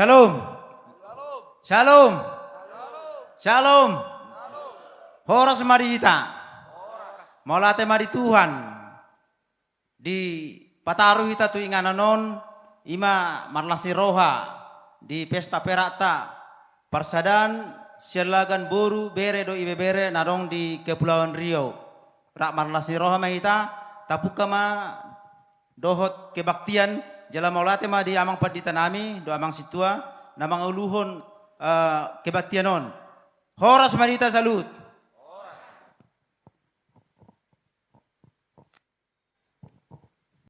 Shalom. Shalom. Shalom. Horas marita. Maulate mari Tuhan. Di pataru hita tu ingananon ima marlasi roha di pesta perata parsadan sialagan boru bere do ibe bere narong di Kepulauan Riau. Rak marlasi roha mahita tapukama dohot kebaktian jala maulate ma di amang padita nami do amang situa namang uluhon kebaktianon. Horas marita salut.